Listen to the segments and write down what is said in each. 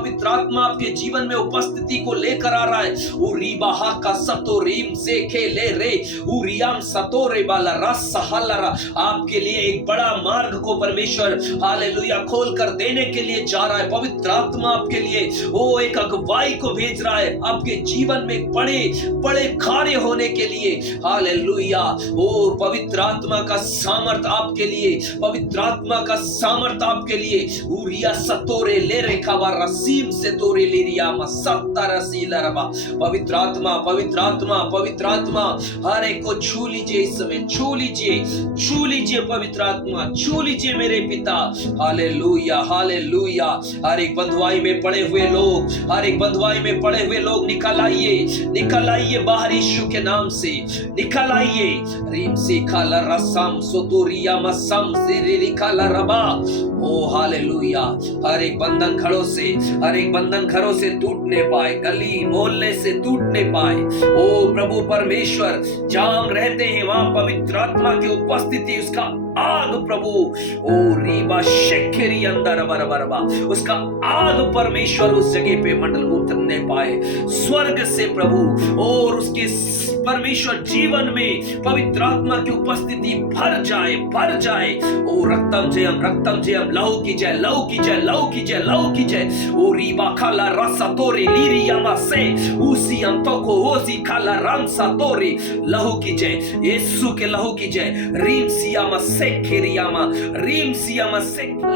पवित्र आत्मा आपके जीवन में उपस्थिति को लेकर आ रहा है। उरीबाहा का सतो रीम से खेले रे उरियाम सतोरे वाला रस हलरा, आपके लिए एक बड़ा मार्ग को परमेश्वर हालेलुया खोल कर देने के लिए जा रहा है। पवित्र आत्मा आपके लिए वो एक अगुवाई को भेज रहा है आपके जीवन में बड़े बड़े कार्य होने के लिए। हालेलुया। ओ पवित्र आत्मा का सामर्थ आपके लिए, पवित्र आत्मा का सामर्थ आपके लिए। उरिया सतोरे ले रेखावा रसीम से तोरे लेरिया मसत्ता रसीला रबा। पवित्र आत्मा, पवित्र आत्मा, पवित्र आत्मा हर एक को छू लीजिए इस समय, छू लीजिए, छू लीजिए पवित्र आत्मा, छू लीजिए मेरे पिता। Hallelujah, hallelujah. हर एक बंधुआई में पड़े हुए लोग, हर एक बंधुआई में पड़े हुए लोग निकल आइए, निकल आइए बाहर यीशु के नाम से, निकल आइए। रीम से खाला रसम सोतोरिया मसम से खाला रबा। ओ हालेलुया। हर एक बंधन घरों से, हर एक बंधन घरों से टूटने पाए, गली मोहल्ले से टूटने पाए। ओ प्रभु परमेश्वर जहां रहते हैं वहां पवित्र आत्मा की उपस्थिति, उसका आग प्रभु ओ रीबा शेखेरी अंदर बरबरबा, उसका आग परमेश्वर उस जगह पे मंडल उतरने पाए स्वर्ग से प्रभु, और उसके परमेश्वर जीवन में पवित्र आत्मा की उपस्थिति भर जाए, भर जाए। ओ रक्तम जयम लहू की जय, लहू की जय, लहू की जय, लहू की जय। ओ रीबा खाला रसा तोरे लीरियामा से उसी हम तो को ओसी खाला राम सा तोरे, लहू की जय, यीशु के लहू की जय। रीम सियामा रीम सियामा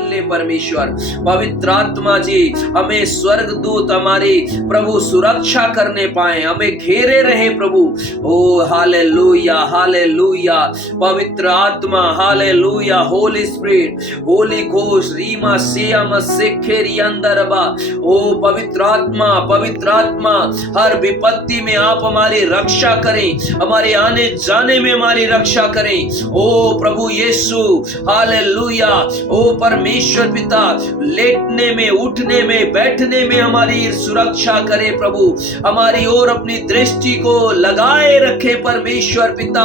ले परमेश्वर पवित्र आत्मा जी हमें स्वर्ग दूत हमारी प्रभु सुरक्षा करने पाए, हमें घेरे रहे प्रभु। ओ हालेलुया, हालेलुया। पवित्र आत्मा hallelujah, Holy spirit, Holi Ghosh Reema सियामा सेखेरी अंदरबा। ओ पवित्र आत्मा, पवित्र आत्मा हर विपत्ति में आप हमारी रक्षा करें, हमारे आने जाने में हमारी रक्षा करें। ओ प्रभु यीशु हालेलुया। ओ परमेश्वर पिता लेटने में, उठने में, बैठने में हमारी सुरक्षा करे प्रभु, हमारी ओर अपनी दृष्टि को लगाए रखे परमेश्वर पिता।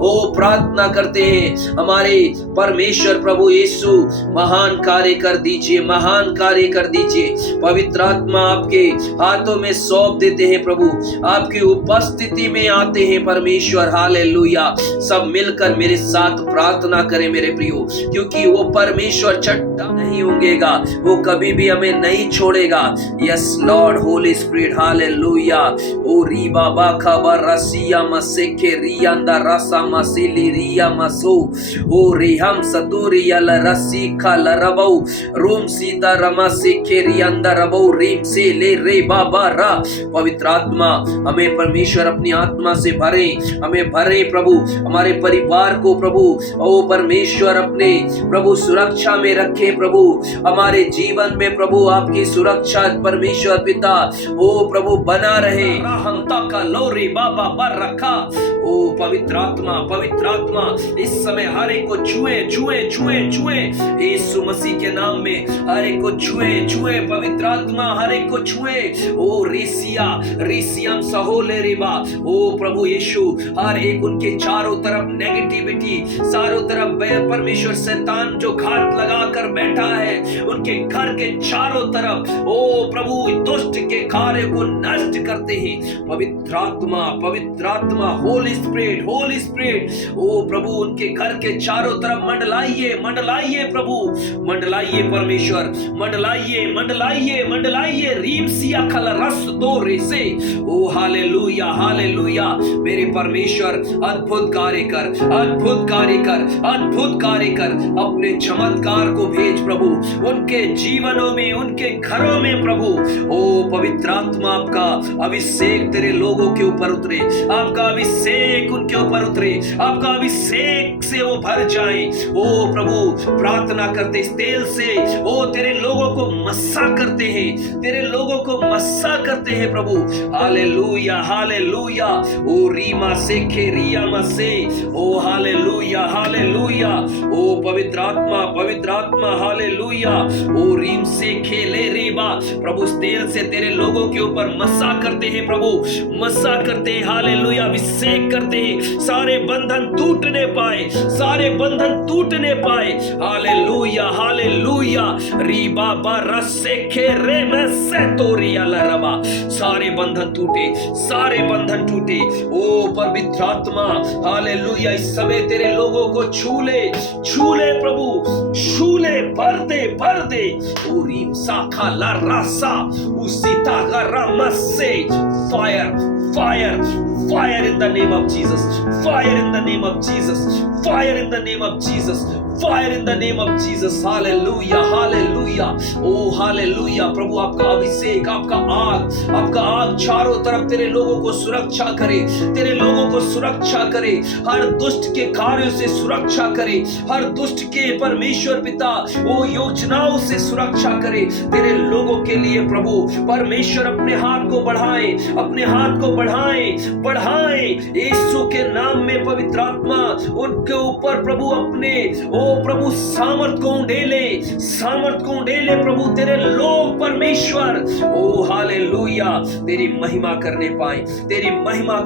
ओ प्रार्थना करते हैं हमारे परमेश्वर प्रभु यीशु महान कार्य कर दीजिए, महान कार्य कर दीजिए। पवित्र आत्मा आपके हाथों में सौंप देते हैं प्रभु, आपकी उपस्थिति में आते हैं परमेश्वर। हालेलुया। सब मिलकर मेरे साथ प्रार्थना करें मेरे प्रियो, क्योंकि वो परमेश्वर चट्टा नहीं होंगेगा, वो कभी भी हमें नहीं छोड़ेगा। Yes Lord Holy Spirit hallelujah. ओ री बाबा खबर रसिया मसेखे रियांदा रसा मसीली रिया मसो ओ रिहम सतुरी यल रसी खल रबौ रोम सीता रमा सेखे रियांदा रबौ रीम से ले रे बाबा रा। पवित्र आत्मा हमें परमेश्वर अपनी आत्मा से भरे, हमें भरे प्रभु, हमारे परिवार को प्रभु ओ परमेश्वर अपने प्रभु सुरक्षा में रखे प्रभु, हमारे जीवन में प्रभु आपकी सुरक्षा परमेश्वर पिता ओ प्रभु बना रहे। हमता का लोरी बाबा पर रखा। ओ पवित्र आत्मा, पवित्र आत्मा इस समय हर एक को छुए छुए छुए छुए यीशु मसीह के नाम में, हर एक को छुए छुए पवित्र आत्मा, हर एक को छुए। ओ रिसिया रिसियम सहोले रिबा। ओ प्रभु यीशु हर एक उनके चारों तरफ नेगेटिविटी, चारों तरफ परमेश्वर शैतान जो घात लगा कर बैठा है उनके घर के चारों तरफ ओ प्रभु दुष्ट के कार्य को नष्ट करते हैं। पवित्र आत्मा, पवित्र आत्मा, होली स्पिरिट, होली स्पिरिट ओ प्रभु उनके घर के चारों तरफ मंडलाइए, मंडलाइए प्रभु, मंडलाइए परमेश्वर, मंडलाइए, मंडलाइए, मंडलाइए। रीम सिया खल रस दो रेसे। ओ हालेलुया, हालेलुया। मेरे परमेश्वर अद्भुत कार्य कर, अद्भुत कार्य कर, अद्भुत कार्य कर। अपने चमत्कार को भेज प्रभु उनके जीवनों में, उनके घरों में प्रभु। ओ पवित्र आत्मा आपका अभिषेक तेरे लोगों के ऊपर उतरे, आपका अभिषेक उनके ऊपर उतरे, आपका अभिषेक से वो भर जाए। ओ प्रभु प्रार्थना करते इस तेल से ओ तेरे लोगों को मस्सा करते हैं, तेरे लोगों को मस्सा करते हैं प्रभु। Hallelujah, hallelujah. ओ रीमा से खेरिया मसे। ओ हालेलुया, हालेलुया। ओ पवित्र आत्मा, पवित्र आत्मा हालेलुया। हालेलुया। ओ रीम से खेले रीबा, प्रभु इस तेल से तेरे लोगों के ऊपर मसा करते हैं प्रभु, मसा करते हैं, हालेलुया, अभिषेक करते हैं, सारे बंधन टूटने पाए, सारे बंधन टूटने पाए, हालेलुया हालेलुया। रीबा बरस से खेरे में से तोरिया लरबा, सारे बंधन टूटे, सारे बंधन टूटे। ओ पवित्र आत्मा हालेलुया, इस समय तेरे लोगों को छू ले प्रभु, छू ले, भर दे। ओ रीम साखा ला रासा उसी तागा मस्से, fire in the name of Jesus, fire in the name of Jesus, fire in the name of Jesus, fire in the name of Jesus, hallelujah hallelujah, oh hallelujah। प्रभु आपका अभिषेक, आपका आग चारों तरफ तेरे लोगों को सुरक्षा करे, तेरे लोगों को सुरक्षा करे, हर दुष्ट के कार्यों से सुरक्षा करे, हर दुष्ट के परमेश्वर पिता वो योजनाओं से सुरक्षा करे तेरे लोगों के लिए। प्रभु परमेश्वर अपने हाथ को बढ़ाए, अपने हाथ को बढ़ाए यीशु के नाम में। पवित्र आत्मा उनके ऊपर प्रभु अपने ओ प्रभु सामर्थ को उंडेले प्रभु, तेरे लोग परमेश्वर ओ हालेलुया तेरी महिमा करने पाए, तेरी महिमा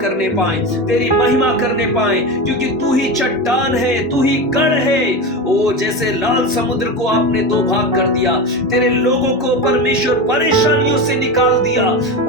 करने पाए, क्योंकि तू ही चट्टान है, तू ही गढ़ है। ओ जैसे लाल समुद्र को आपने दो भाग कर दिया, तेरे लोगों को परमेश्वर परेशानियों से निकाल दिया,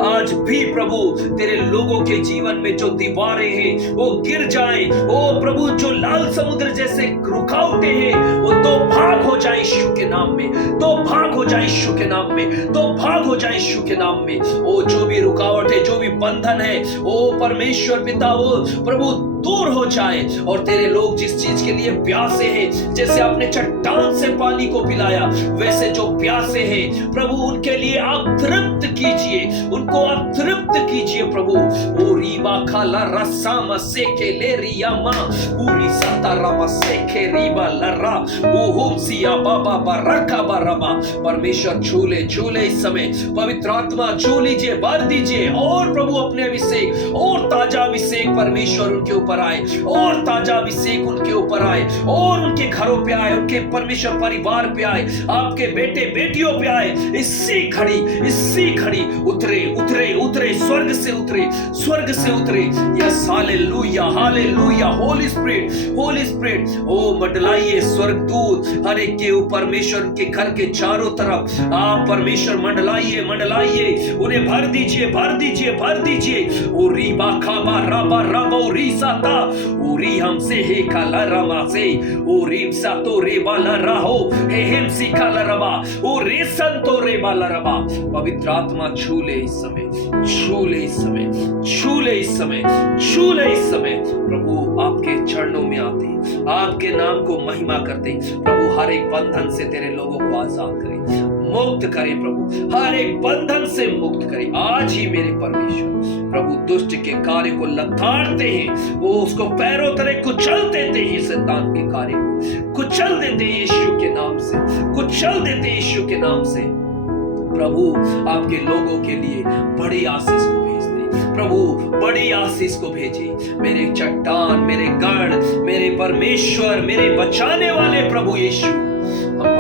आज भी प्रभु तेरे लोगों के जीवन में जो दीवारें हैं वो गिर जाएं। ओ प्रभु जो लाल समुद्र जैसे रुकावटें हैं वो दो भाग हो जाए यीशु के नाम में, दो भाग हो जाए यीशु के नाम में, दो भाग हो जाए यीशु के नाम में। ओ जो भी रुकावट है, जो भी बंधन है, ओ परमेश्वर पिता वो प्रभु दूर हो जाए, और तेरे लोग जिस चीज के लिए प्यासे हैं, जैसे आपने चट्टान से पानी को पिलाया, वैसे जो प्यासे हैं प्रभु उनके लिए आप तृप्त कीजिए, उनको आप तृप्त कीजिए प्रभु। ओ रीबा खाला रसा मसेके ले रियामा पूरी सतारा मसेके रीबा लरा ओ होमसिया बाबा बरका बरबा। परमेश्वर छूले इस समय, पवित्र आत्मा छू लीजिए, भर दीजिए, और प्रभु अपने अभिषेक और ताजा अभिषेक परमेश्वर उनके ऊपर आए, और ताजा अभिषेक उनके ऊपर आए, और उनके घरों पे आए, उनके परमेश्वर परिवार पे आए, आपके बेटे बेटियों पे आए। इसी घड़ी उतरे स्वर्ग से उतरे। Yes hallelujah hallelujah. Holy Spirit ओ मंडलाइए स्वर्गदूत हर एक के ऊपर, परमेश्वर के घर के चारों तरफ आप परमेश्वर मंडलाइए, उन्हें भर दीजिए। ओ रीबा खाबा राबा राबा ओ रीसाता ओ री हमसे हे काला रमा से ओ रीम सा तो रे बाला राहो हे हेम सी काला रबा ओ रे संतो रे बाला रबा। पवित्र आत्मा छूले इस समय प्रभु आपके चरणों में आते, आपके नाम को महिमा करते। प्रभु हर एक बंधन से तेरे लोगों को आजाद करें, मुक्त करें प्रभु, हर एक बंधन से मुक्त करें आज ही मेरे परमेश्वर। प्रभु दुष्ट के कार्य को लताड़ते हैं, वो उसको पैरों तले कुचल देते हैं, शैतान के कार्य को कुचल देते हैं यीशु के नाम से। प्रभु आपके लोगों के लिए बड़ी आशीष को भेज दे प्रभु, बड़ी आशीष को भेजे। मेरे चट्टान, मेरे गढ़, मेरे परमेश्वर, मेरे बचाने वाले प्रभु यीशु, हम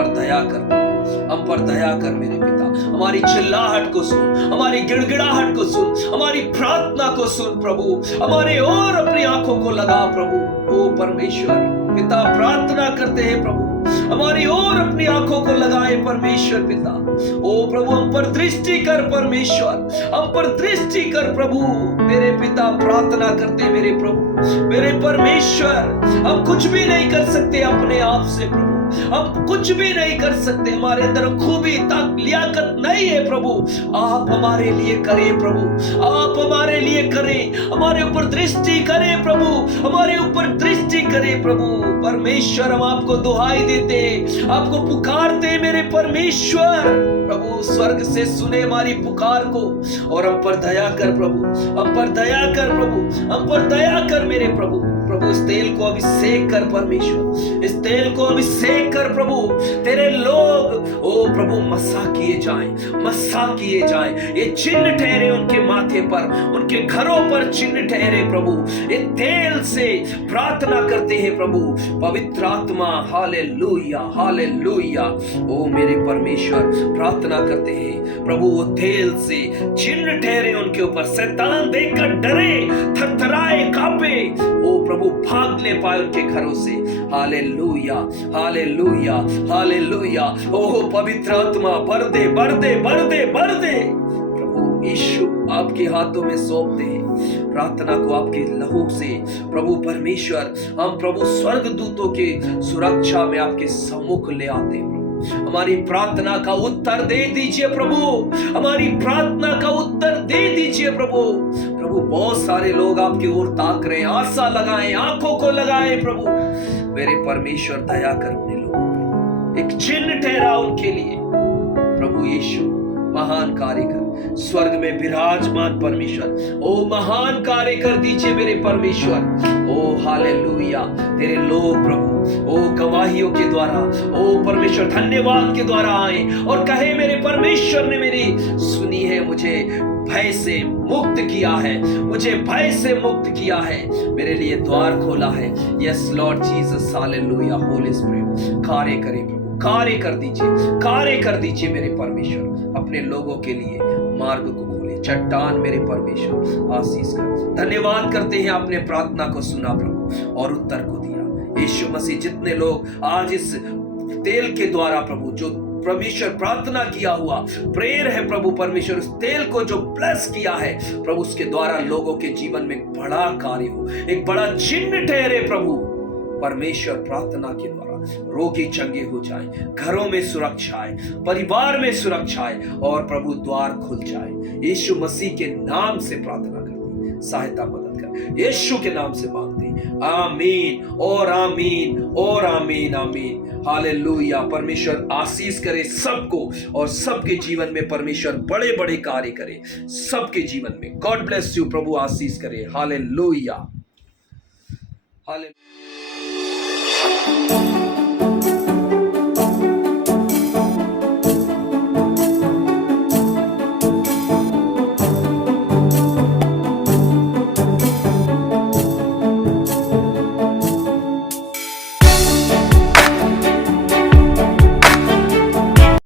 पर दया कर मेरे पिता। हमारी चिल्लाहट को सुन, हमारी गिड़गिड़ाहट को सुन, हमारी प्रार्थना को सुन प्रभु, हमारे और अपनी आंखों को लगा प्रभु। ओ परमेश्वर पिता प्रार्थना करते हैं प्रभु, हमारी और अपनी आंखों को लगाए परमेश्वर पिता। ओ प्रभु हम पर दृष्टि कर परमेश्वर, हम पर दृष्टि कर प्रभु। मेरे पिता प्रार्थना करते मेरे प्रभु, मेरे परमेश्वर। हम कुछ भी नहीं कर सकते अपने आप से प्रभु, हम कुछ भी नहीं कर सकते, हमारे अंदर खूबी तक लियाकत नहीं है प्रभु। आप हमारे लिए करें प्रभु, आप हमारे लिए करें, हमारे ऊपर दृष्टि करें प्रभु, हमारे ऊपर दृष्टि करें प्रभु। परमेश्वर हम आपको दुहाई देते, आपको पुकारते मेरे परमेश्वर। प्रभु स्वर्ग से सुने हमारी पुकार को, और हम पर दया कर प्रभु, हम पर दया कर प्रभु, हम पर दया कर मेरे प्रभु। प्रभु इस तेल को अभिषेक कर परमेश्वर, इस तेल को अभिषेक कर प्रभु। तेरे लोग ओ प्रभु मसा किए जाएं, मसा किए जाएं। ये चिन्ह ठहरे उनके माथे पर, उनके घरों पर चिन्ह ठहरे प्रभु। ये तेल से प्रार्थना करते हैं प्रभु, पवित्र आत्मा। Hallelujah, hallelujah. ओ मेरे परमेश्वर, प्रार्थना करते हैं प्रभु, वो तेल से चिन्ह ठहरे उनके ऊपर। शैतान देखकर डरे, थरथराए, कांपे। ओ प्रभु, भाग ले पाए उनके घरों से। Hallelujah, hallelujah, hallelujah. ओह पवित्र आत्मा, भर दे, भर दे, भर दे, भर दे। प्रभु यीशु, आपके हाथों में सौंपते हैं प्रार्थना को, आपके लहू से प्रभु परमेश्वर। हम प्रभु स्वर्गदूतों के सुरक्षा में आपके सम्मुख ले आते हैं। हमारी प्रार्थना का उत्तर दे दीजिए प्रभु, हमारी प्रार्थना का उत्तर दे दीजिए प्रभु। प्रभु बहुत सारे लोग आपकी ओर ताक रहे हैं, आशा लगाएं, आंखों को लगाएं प्रभु। मेरे परमेश्वर, दया कर अपने लोगों पे, एक चिन्ह ठहरा उनके लिए प्रभु यीशु। महान कार्य कर, स्वर्ग में विराजमान परमेश्वर, ओ महान कार्य कर दीजिए मेरे परमेश्वर। ओ हालेलुया। तेरे लोग प्रभु, ओ गवाहियों के द्वारा, ओ परमेश्वर धन्यवाद के द्वारा आए और कहे, मेरे परमेश्वर ने मेरी सुनी है, मुझे भय से मुक्त किया है, मुझे भय से मुक्त किया है, मेरे लिए द्वार खोला है। Yes Lord Jesus, hallelujah. Holy spirit कार्य करे प्रभु, कार्य कर दीजिए, कार्य कर दीजिए मेरे परमेश्वर। अपने लोगों के लिए मार्ग को खोले, चट्टान मेरे परमेश्वर आशीष कर। धन्यवाद करते हैं, आपने प्रार्थना को सुना प्रभु और उत्तर को दिया। यीशु मसीह, जितने लोग आज इस तेल के द्वारा प्रभु, जो परमेश्वर प्रार्थना किया हुआ प्रेयर है प्रभु परमेश्वर, उस तेल को जो ब्लेस किया है प्रभु, उसके द्वारा लोगों के जीवन में एक बड़ा कार्य हो, एक बड़ा चिन्ह ठहरे प्रभु परमेश्वर। प्रार्थना के द्वारा रोगी चंगे हो जाए, घरों में सुरक्षा आए, परिवार में सुरक्षा आए और प्रभु द्वार खुल जाए। यीशु मसीह के नाम से प्रार्थना करते, सहायता मदद कर, यीशु के नाम से मांगते। आमीन और आमीन और आमीन, आमीन। हालेलुया। परमेश्वर आशीष करे सबको और सबके जीवन में परमेश्वर बड़े बड़े कार्य करे, सबके जीवन में। God bless you. प्रभु आशीष करे। Hallelujah, hallelujah.